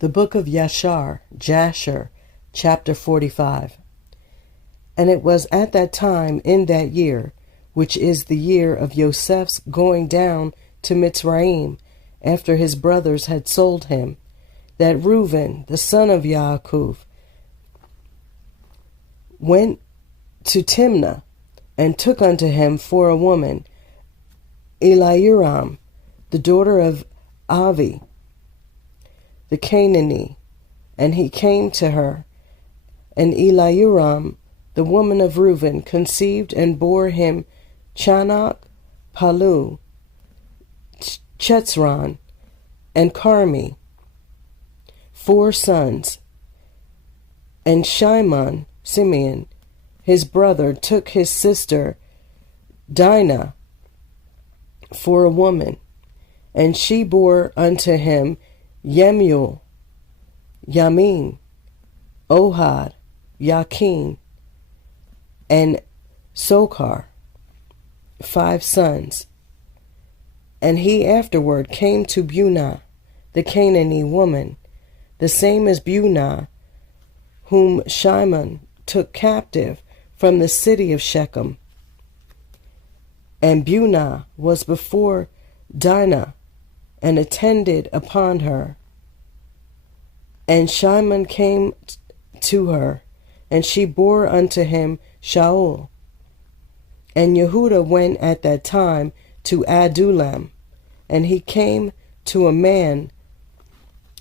The book of Yashar, Jasher, chapter 45. And it was at that time in that year, which is the year of Joseph's going down to Mitzrayim, after his brothers had sold him, that Reuben, the son of Yaakov, went to Timnah, and took unto him for a woman Eliuram, the daughter of Avi, the Canaanite, and he came to her. And Eliuram, the woman of Reuben, conceived and bore him Chanach, Palu, Chetzron, and Carmi, 4 sons. And Simeon, his brother, took his sister Dinah for a woman, and she bore unto him Yemuel, Yamin, Ohad, Yakin, and Sokar, 5 sons. And he afterward came to Bunah, the Canaanite woman, the same as Bunah, whom Shimon took captive from the city of Shechem. And Bunah was before Dinah, and attended upon her. And Shimon came to her, and she bore unto him Shaul. And Yehudah went at that time to Adullam, and he came to a man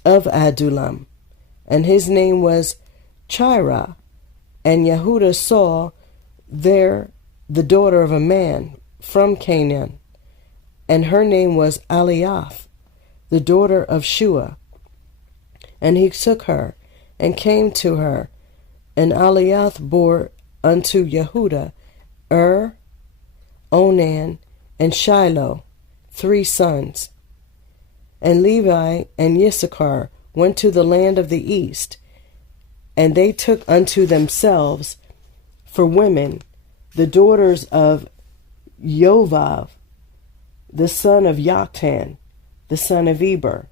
of Adullam, and his name was Chira. And Yehudah saw there the daughter of a man from Canaan, and her name was Eliath, the daughter of Shua. And he took her, and came to her, and Eliath bore unto Yehudah Onan, and Shiloh, 3 sons. And Levi and Issachar went to the land of the east, and they took unto themselves for women the daughters of Yovav, the son of Yoktan, the son of Eber.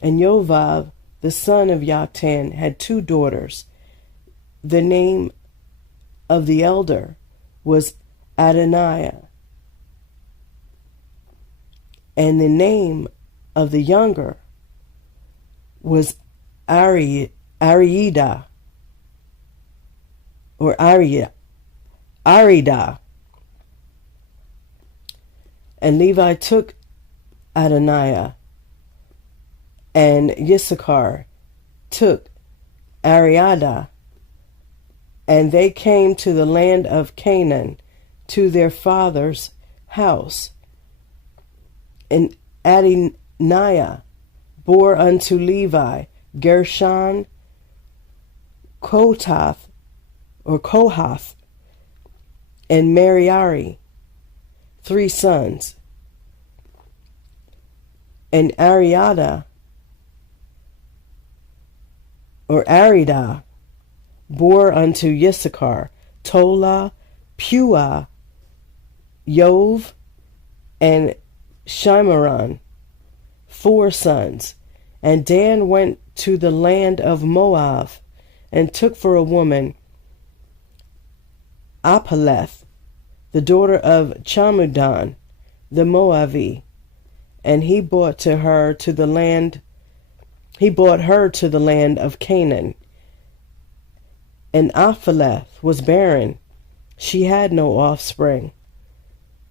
And Yovav, the son of Yoktan, had 2 daughters. The name of the elder was Adoniah, and the name of the younger was Arida, or Arida. And Levi took Adoniah, and Issachar took Ariada, and they came to the land of Canaan, to their father's house. And Adoniah bore unto Levi Gershon, Kohath, and Merari, 3 sons. And Arida bore unto Issachar Tola, Puah, Yov, and Shimeron, 4 sons. And Dan went to the land of Moab, and took for a woman Apaleth, the daughter of Chamudan, the Moavi, and he brought her to the land of Canaan. And Aphaleth was barren, she had no offspring.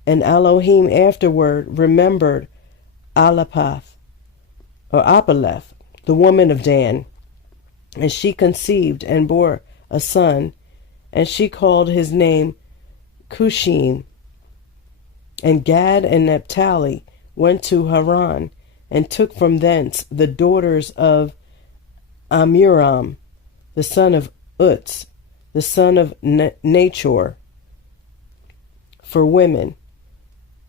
And Elohim afterward remembered Apaleth, the woman of Dan, and she conceived and bore a son, and she called his name Cushim. And Gad and Naphtali went to Haran, and took from thence the daughters of Amiram, the son of Utz, the son of Nachor, for women.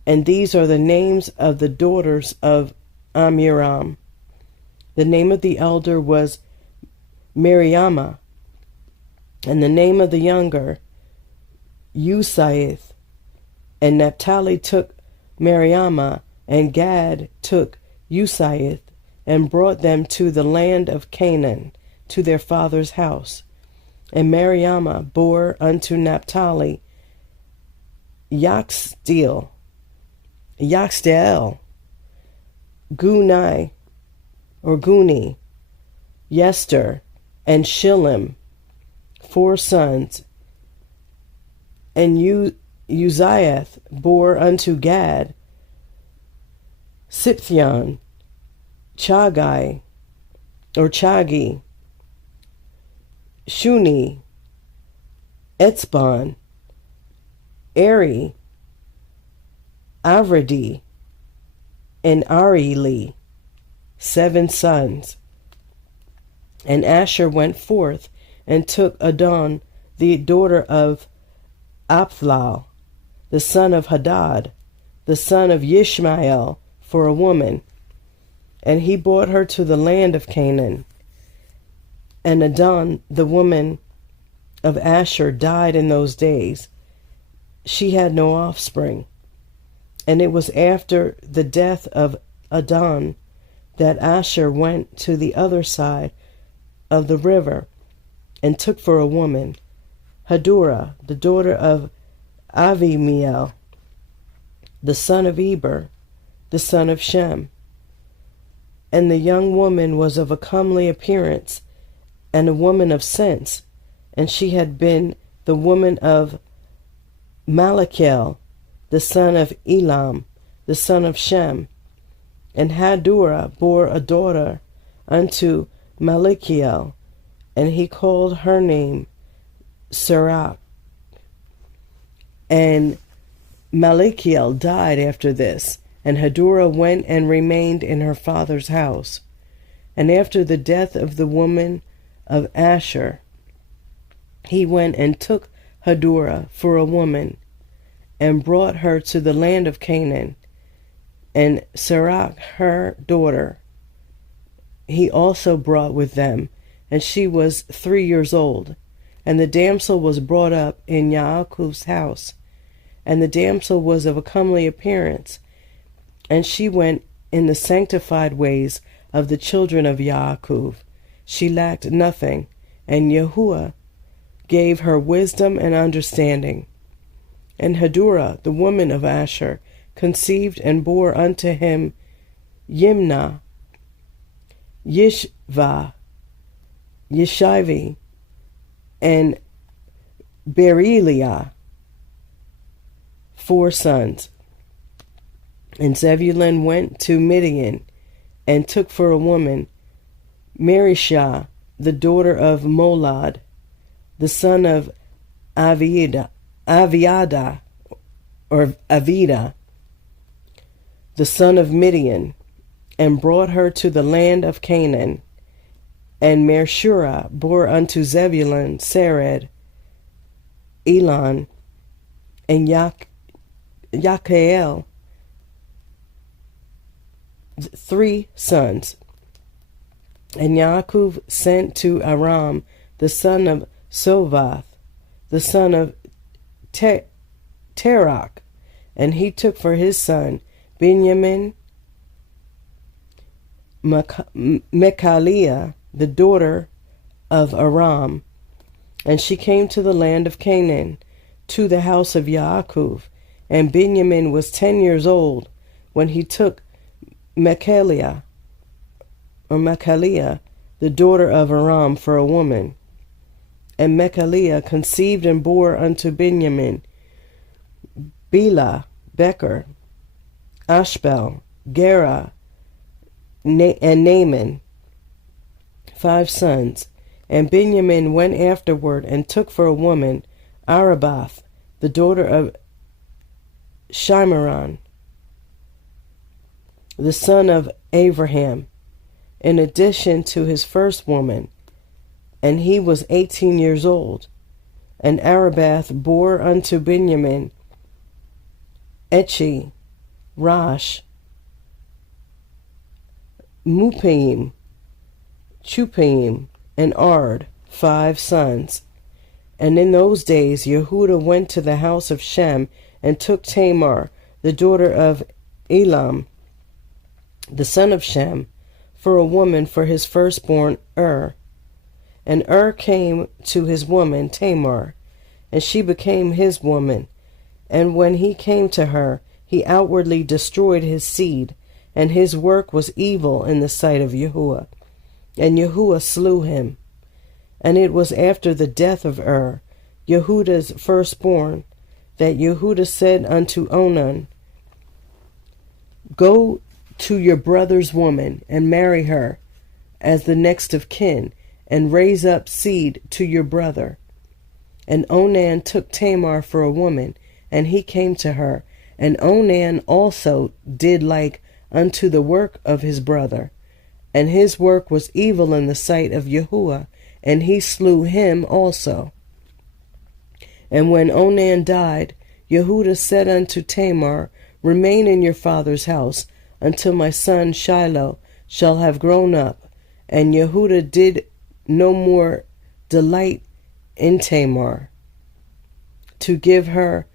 And these are the names of the daughters of Amiram. The name of the elder was Miriamah, and the name of the younger Usaith. And Naphtali took Miriamah, and Gad took Usaith, and brought them to the land of Canaan, to their father's house. And Mariamah bore unto Naphtali Yaxdeel, Guni, Yester, and Shillim, 4 sons. And Uzziah bore unto Gad Siphion, Chagi, Shuni, Etzbon, Eri, Avredi, and Areli, 7 sons. And Asher went forth and took Adon, the daughter of Aphlal, the son of Hadad, the son of Ishmael, for a woman. And he brought her to the land of Canaan. And Adon, the woman of Asher, died in those days. She had no offspring. And it was after the death of Adon that Asher went to the other side of the river and took for a woman Hadurah, the daughter of Avimiel, the son of Eber, the son of Shem. And the young woman was of a comely appearance, and a woman of sense, and she had been the woman of Malachiel, the son of Elam, the son of Shem. And Hadurah bore a daughter unto Malachiel, and he called her name Serach. And Malachiel died after this, and Hadurah went and remained in her father's house. And after the death of the woman of Asher, he went and took Hadurah for a woman, and brought her to the land of Canaan, and Serach her daughter he also brought with them, and she was 3 years old. And the damsel was brought up in Yaakov's house, and the damsel was of a comely appearance, and she went in the sanctified ways of the children of Yaakov. She lacked nothing, and Yahuwah gave her wisdom and understanding. And Hadurah, the woman of Asher, conceived and bore unto him Yimnah, Yishva, Yeshivi, and Bereliah, 4 sons. And Zebulun went to Midian, and took for a woman Merishah, the daughter of Molad, the son of Avida, the son of Midian, and brought her to the land of Canaan. And Mershurah bore unto Zebulun Sered, Elon, and Yakael, 3 sons. And Yaakov sent to Aram the son of Sovath, the son of Terach, and he took for his son Benjamin Mechaliah, the daughter of Aram. And she came to the land of Canaan, to the house of Yaakov. And Benjamin was 10 years old when he took Mechaliah, the daughter of Aram, for a woman. And Mechaliah conceived and bore unto Benjamin Bela, Becher, Ashbel, Gera, and Naaman, 5 sons. And Benjamin went afterward and took for a woman Arabath, the daughter of Shimeron, the son of Abraham, in addition to his first woman, and he was 18 years old. And Arabath bore unto Benjamin Echi, Rosh, Mupaim, Chupaim, and Ard, 5 sons. And in those days Yehudah went to the house of Shem, and took Tamar, the daughter of Elam, the son of Shem, for a woman for his firstborn And came to his woman Tamar, and she became his woman. And when he came to her, he outwardly destroyed his seed, and his work was evil in the sight of Yahuwah. And Yahuwah slew him. And it was after the death of Yehudah's firstborn, that Yehudah said unto Onan, Go to your brother's woman, and marry her as the next of kin, and raise up seed to your brother. And Onan took Tamar for a woman, and he came to her. And Onan also did like unto the work of his brother. And his work was evil in the sight of Yahuwah, and he slew him also. And when Onan died, Yehudah said unto Tamar, Remain in your father's house, until my son Shiloh shall have grown up. And Yehudah did no more delight in Tamar, to give her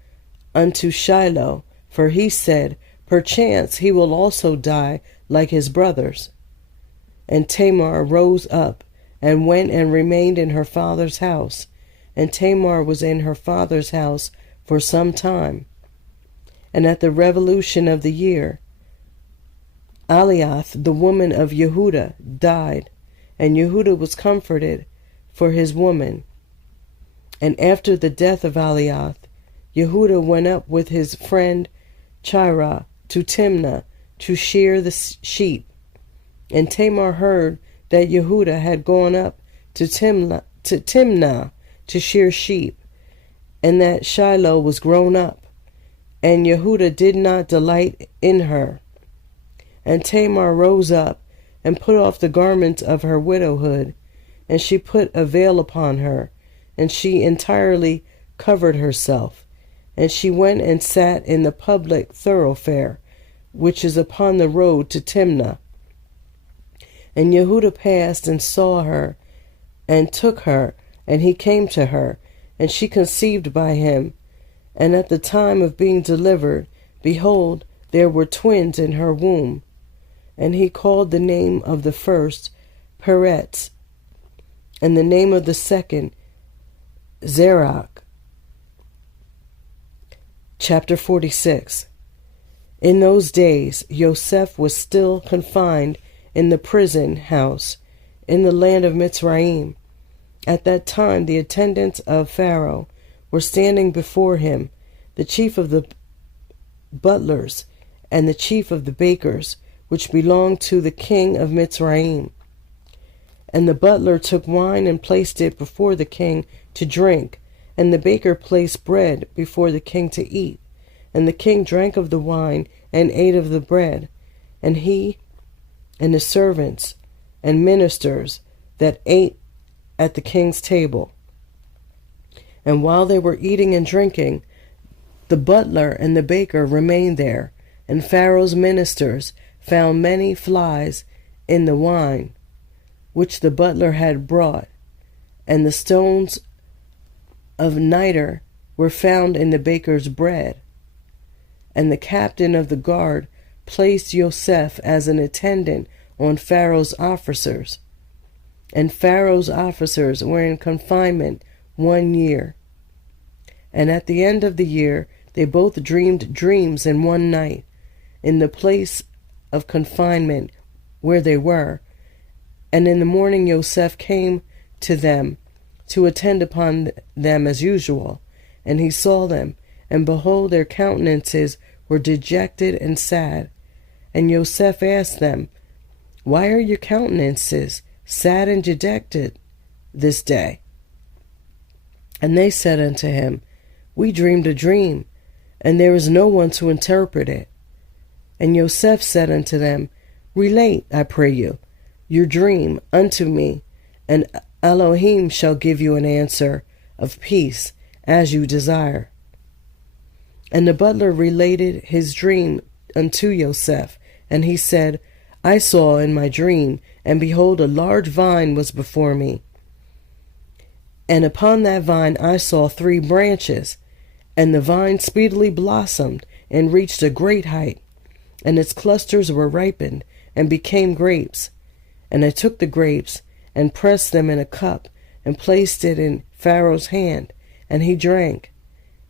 unto Shiloh, for he said, Perchance he will also die like his brothers. And Tamar rose up, and went and remained in her father's house. And Tamar was in her father's house for some time. And at the revolution of the year, Aliath, the woman of Yehudah, died, and Yehudah was comforted for his woman. And after the death of Aliath, Yehudah went up with his friend Chirah to Timnah to shear the sheep. And Tamar heard that Yehudah had gone up to Timnah to shear sheep, and that Shiloh was grown up, and Yehudah did not delight in her. And Tamar rose up, and put off the garments of her widowhood, and she put a veil upon her, and she entirely covered herself. And she went and sat in the public thoroughfare, which is upon the road to Timnah. And Yehudah passed and saw her, and took her, and he came to her, and she conceived by him. And at the time of being delivered, behold, there were twins in her womb. And he called the name of the first Peretz, and the name of the second Zerach. Chapter 46. In those days Yosef was still confined in the prison house in the land of Mitzrayim. At that time the attendants of Pharaoh were standing before him, the chief of the butlers and the chief of the bakers, which belonged to the king of Mitzrayim. And the butler took wine and placed it before the king to drink, and the baker placed bread before the king to eat. And the king drank of the wine and ate of the bread, and he and the servants and ministers that ate at the king's table. And while they were eating and drinking, the butler and the baker remained there, and Pharaoh's ministers found many flies in the wine which the butler had brought, and the stones of nitre were found in the baker's bread. And the captain of the guard placed Yosef as an attendant on Pharaoh's officers. And Pharaoh's officers were in confinement 1 year. And at the end of the year they both dreamed dreams in one night, in the place of confinement where they were. And in the morning Yosef came to them to attend upon them as usual. And he saw them, and behold, their countenances were dejected and sad. And Yosef asked them, Why are your countenances sad and dejected this day? And they said unto him, We dreamed a dream, and there is no one to interpret it. And Yosef said unto them, Relate, I pray you, your dream unto me, and Elohim shall give you an answer of peace, as you desire. And the butler related his dream unto Yosef, and he said, I saw in my dream, and behold, a large vine was before me. And upon that vine I saw 3 branches, and the vine speedily blossomed and reached a great height, and its clusters were ripened and became grapes. And I took the grapes and pressed them in a cup and placed it in Pharaoh's hand, and he drank.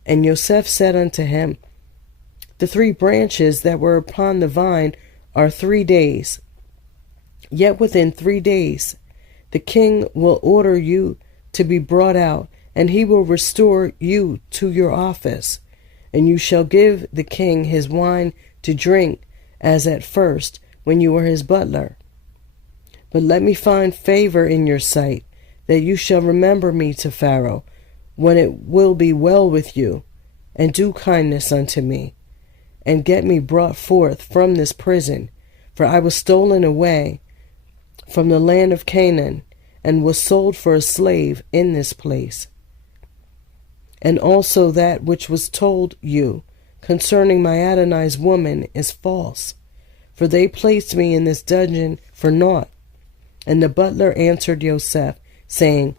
And Yosef said unto him, The 3 branches that were upon the vine are 3 days. Yet within 3 days the king will order you to be brought out, and he will restore you to your office. And you shall give the king his wine to drink, as at first, when you were his butler. But let me find favor in your sight, that you shall remember me to Pharaoh, when it will be well with you, and do kindness unto me, and get me brought forth from this prison. For I was stolen away from the land of Canaan, and was sold for a slave in this place. And also that which was told you concerning my Adonai's woman is false, for they placed me in this dungeon for naught. And the butler answered Yosef, saying,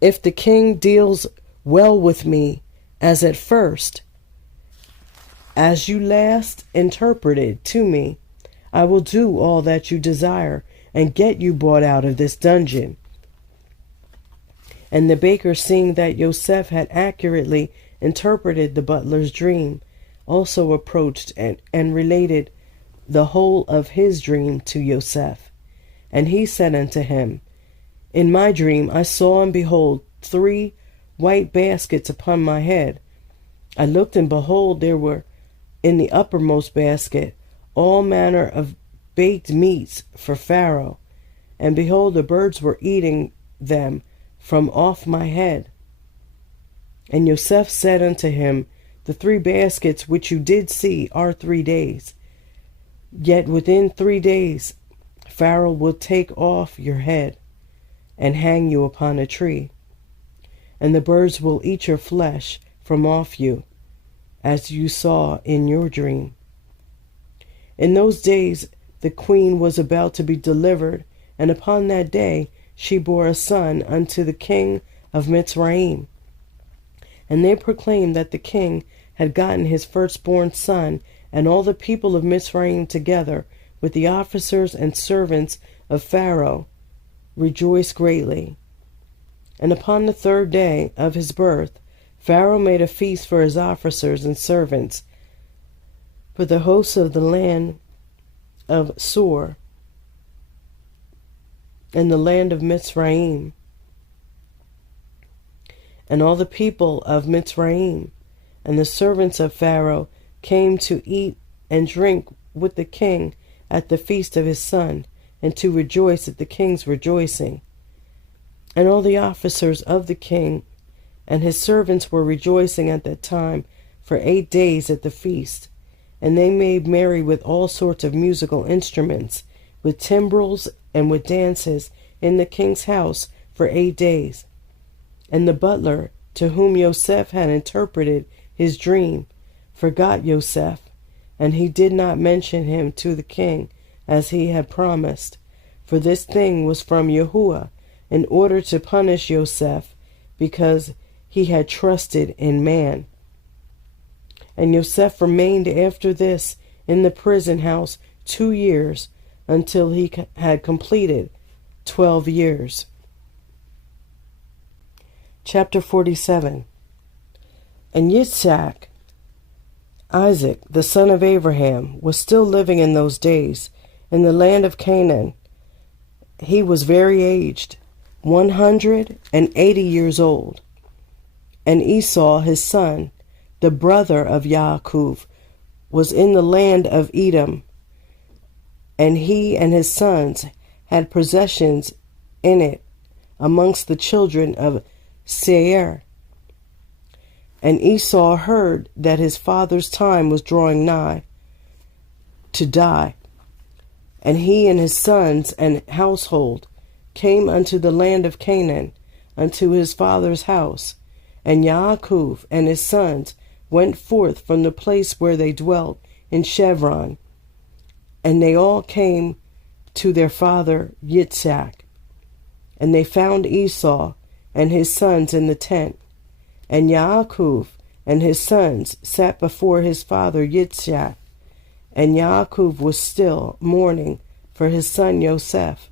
If the king deals well with me as at first, as you last interpreted to me, I will do all that you desire, and get you brought out of this dungeon. And the baker, seeing that Yosef had accurately interpreted the butler's dream, also approached and related the whole of his dream to Yosef. And he said unto him, In my dream I saw, and behold, 3 white baskets upon my head. I looked, and behold, there were in the uppermost basket all manner of baked meats for Pharaoh. And behold, the birds were eating them from off my head. And Yosef said unto him, The 3 baskets which you did see are 3 days. Yet within 3 days Pharaoh will take off your head, and hang you upon a tree. And the birds will eat your flesh from off you, as you saw in your dream. In those days the queen was about to be delivered, and upon that day she bore a son unto the king of Mitzrayim. And they proclaimed that the king had gotten his firstborn son, and all the people of Mitzrayim together, with the officers and servants of Pharaoh, rejoiced greatly. And upon the 3rd day of his birth, Pharaoh made a feast for his officers and servants, for the hosts of the land of Sur, and the land of Mitzrayim. And all the people of Mitzrayim and the servants of Pharaoh came to eat and drink with the king at the feast of his son, and to rejoice at the king's rejoicing. And all the officers of the king and his servants were rejoicing at that time for 8 days at the feast. And they made merry with all sorts of musical instruments, with timbrels and with dances, in the king's house for 8 days. And the butler, to whom Yosef had interpreted his dream, forgot Yosef, and he did not mention him to the king, as he had promised. For this thing was from Yahuwah, in order to punish Yosef, because he had trusted in man. And Yosef remained after this in the prison house 2 years, until he had completed 12 years. Chapter 47. And Yitzhak, Isaac, the son of Abraham, was still living in those days in the land of Canaan. He was very aged, 180 years old. And Esau, his son, the brother of Yaakov, was in the land of Edom, and he and his sons had possessions in it amongst the children of Seir. And Esau heard that his father's time was drawing nigh to die, and he and his sons and household came unto the land of Canaan, unto his father's house. And Yaakov and his sons went forth from the place where they dwelt in Chevron, and they all came to their father Yitzhak. And they found Esau and his sons in the tent, and Yaakov and his sons sat before his father Yitzhak. And Yaakov was still mourning for his son Yosef.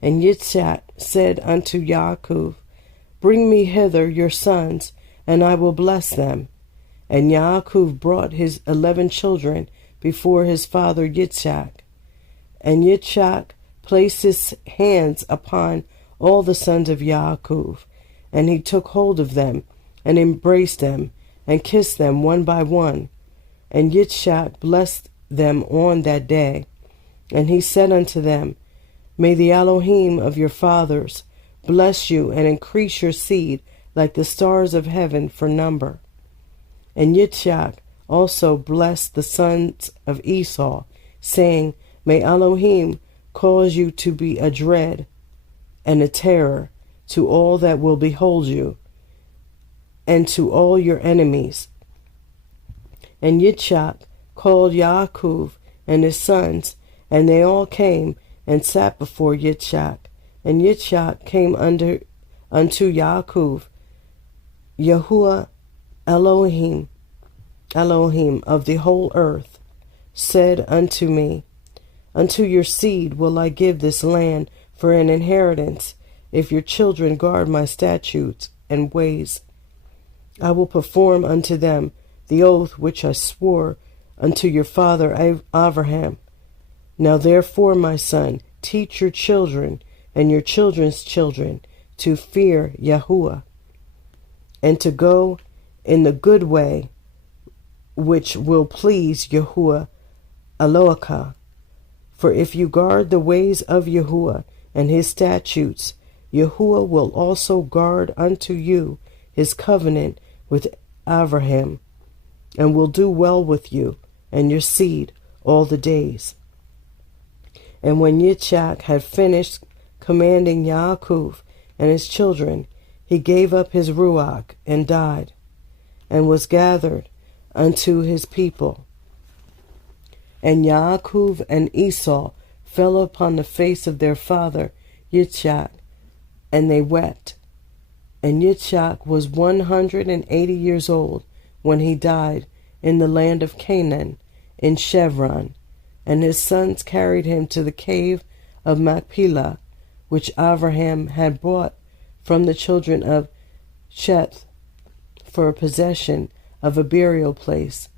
And Yitzchak said unto Yaakov, Bring me hither your sons, and I will bless them. And Yaakov brought his 11 children before his father Yitzchak. And Yitzchak placed his hands upon all the sons of Yaakov, and he took hold of them, and embraced them, and kissed them one by one. And Yitzchak blessed them on that day. And he said unto them, May the Elohim of your fathers bless you and increase your seed like the stars of heaven for number. And Yitzchak also blessed the sons of Esau, saying, May Elohim cause you to be a dread and a terror to all that will behold you, and to all your enemies. And Yitzchak called Yaakov and his sons, and they all came and sat before Yitzchak. And Yitzchak came unto Yaakov, Yahuwah Elohim of the whole earth, said unto me, Unto your seed will I give this land for an inheritance, if your children guard my statutes and ways. I will perform unto them the oath which I swore unto your father Abraham. Now therefore, my son, teach your children and your children's children to fear Yahuwah, and to go in the good way which will please Yahuwah Elohaka. For if you guard the ways of Yahuwah and his statutes, Yahuwah will also guard unto you his covenant with Abraham, and will do well with you and your seed all the days. And when Yitzchak had finished commanding Yaakov and his children, he gave up his ruach and died, and was gathered unto his people. And Yaakov and Esau fell upon the face of their father Yitzchak, and they wept. And Yitzchak was 180 years old when he died in the land of Canaan, in Chevron. And his sons carried him to the cave of Machpelah, which Abraham had bought from the children of Sheth for a possession of a burial place.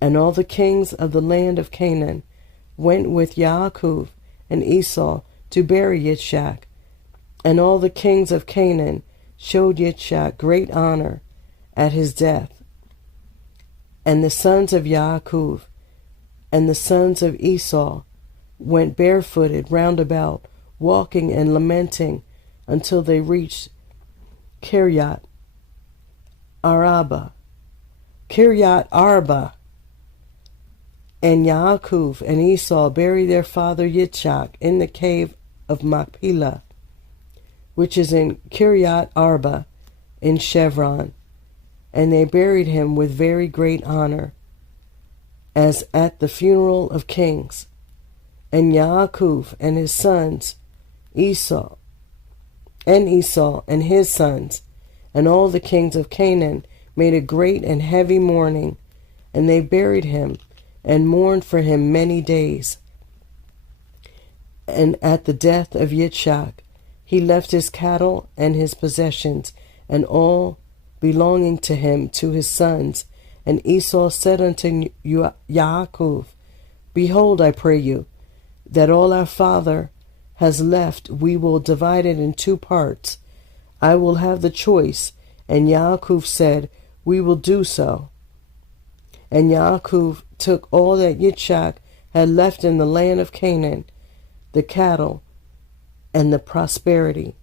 And all the kings of the land of Canaan went with Yaakov and Esau to bury Yitzchak. And all the kings of Canaan showed Yitzchak great honor at his death. And the sons of Yaakov and the sons of Esau went barefooted round about, walking and lamenting, until they reached Kiryat Arba. And Yaakov and Esau buried their father Yitzchak in the cave of Machpelah, which is in Kiryat Arba in Chevron. And they buried him with very great honor, as at the funeral of kings. And Yaakov and his sons, Esau and his sons, and all the kings of Canaan made a great and heavy mourning, and they buried him, and mourned for him many days. And at the death of Yitzchak, he left his cattle and his possessions, and all belonging to him, to his sons. And Esau said unto Yaakov, Behold, I pray you, that all our father has left, we will divide it in 2 parts. I will have the choice. And Yaakov said, We will do so. And Yaakov took all that Yitzchak had left in the land of Canaan, the cattle and the property,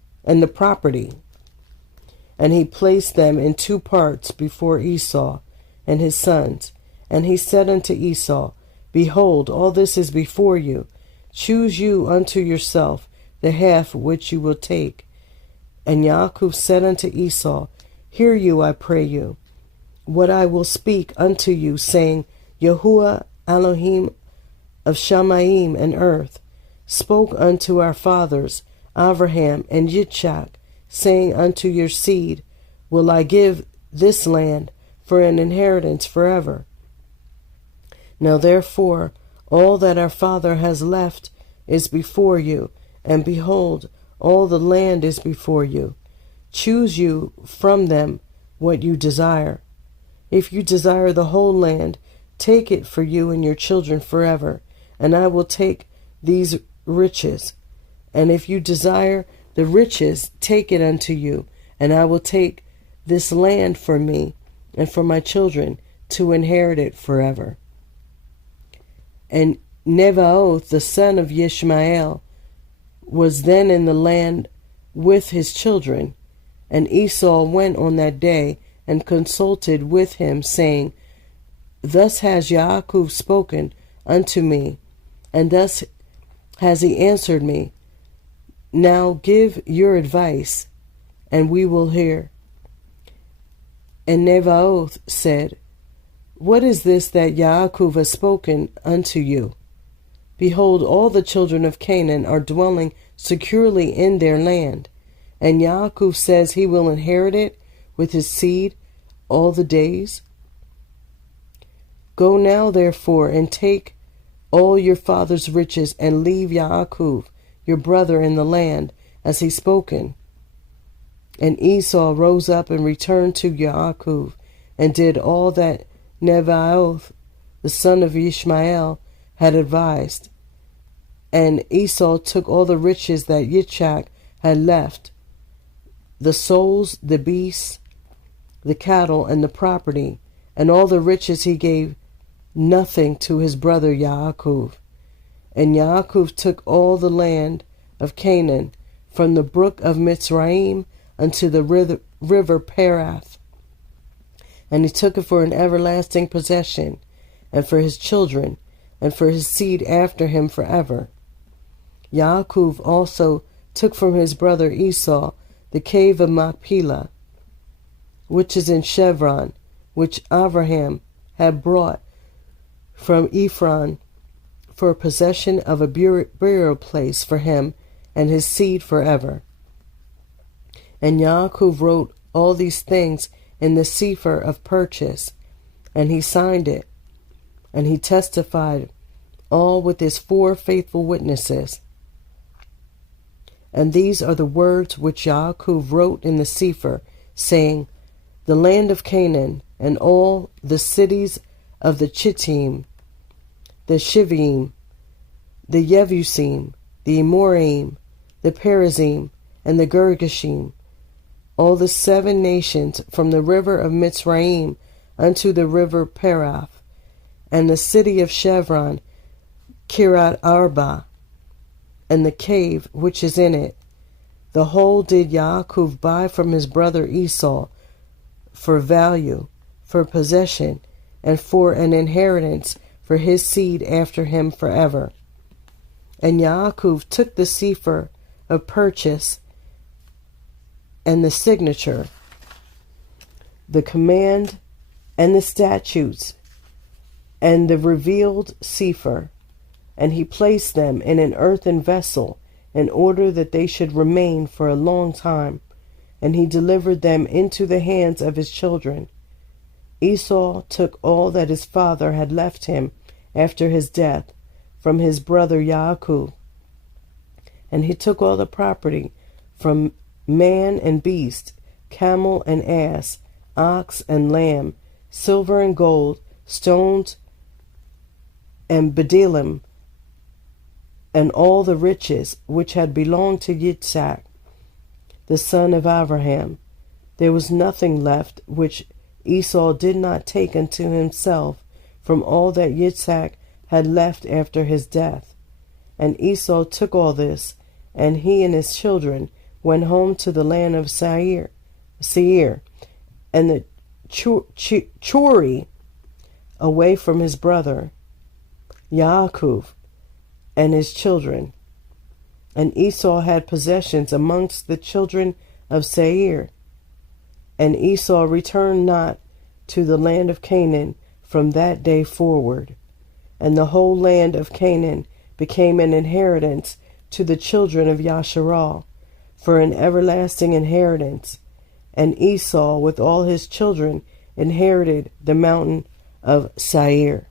and he placed them in 2 parts before Esau and his sons. And he said unto Esau, Behold, all this is before you. Choose you unto yourself the half which you will take. And Yaakov said unto Esau, Hear you, I pray you, what I will speak unto you, saying, Yahuwah Elohim of Shamayim and earth spoke unto our fathers, Abraham and Yitzchak, saying, Unto your seed will I give this land for an inheritance forever. Now therefore, All that our father has left is before you, and behold, all the land is before you. Choose you from them what you desire. If you desire the whole land, take it for you and your children forever, and I will take these riches. And if you desire the riches, take it unto you, and I will take this land for me and for my children to inherit it forever. And Nebaioth, the son of Ishmael, was then in the land with his children. And Esau went on that day and consulted with him, saying, Thus has Yaakov spoken unto me, and thus has he answered me. Now give your advice, and we will hear. And Nebaioth said, What is this that Yaakov has spoken unto you? Behold, all the children of Canaan are dwelling securely in their land, and Yaakov says he will inherit it with his seed all the days. Go now, therefore, and take all your father's riches, and leave Yaakov, your brother, in the land, as he spoken. And Esau rose up and returned to Yaakov, and did all that Nebaioth, the son of Ishmael, had advised. And Esau took all the riches that Yitzchak had left, the souls, the beasts, the cattle, and the property, and all the riches he gave nothing to his brother Yaakov. And Yaakov took all the land of Canaan, from the brook of Mitzrayim unto the river Perath. And he took it for an everlasting possession, and for his children, and for his seed after him forever. Yaakov also took from his brother Esau the cave of Machpelah, which is in Chevron, which Abraham had brought from Ephron for a possession of a burial place for him and his seed forever. And Yaakov wrote all these things in the Cepher of purchase, and he signed it, and he testified all with his 4 faithful witnesses. And these are the words which Yaakov wrote in the Cepher, saying, The land of Canaan, and all the cities of the Chittim, the Shivim, the Yevusim, the Amorim, the Perizim, and the Girgashim, all the 7 nations from the river of Mitzrayim unto the river Perath, and the city of Chevron, Kirat Arba, and the cave which is in it. The whole did Yaakov buy from his brother Esau for value, for possession, and for an inheritance for his seed after him forever. And Yaakov took the Cepher of purchase and the signature, the command and the statutes, and the revealed Cepher, and he placed them in an earthen vessel, in order that they should remain for a long time, and he delivered them into the hands of his children. Esau took all that his father had left him after his death from his brother Yaakov, and he took all the property from man and beast, camel and ass, ox and lamb, silver and gold, stones and bdellium, and all the riches which had belonged to Yitzchak, the son of Abraham. There was nothing left which Esau did not take unto himself from all that Yitzchak had left after his death. And Esau took all this, and he and his children went home to the land of Seir, and the Chori away from his brother Yaakov and his children. And Esau had possessions amongst the children of Seir. And Esau returned not to the land of Canaan from that day forward. And the whole land of Canaan became an inheritance to the children of Yashar, for an everlasting inheritance. And Esau with all his children inherited the mountain of Seir.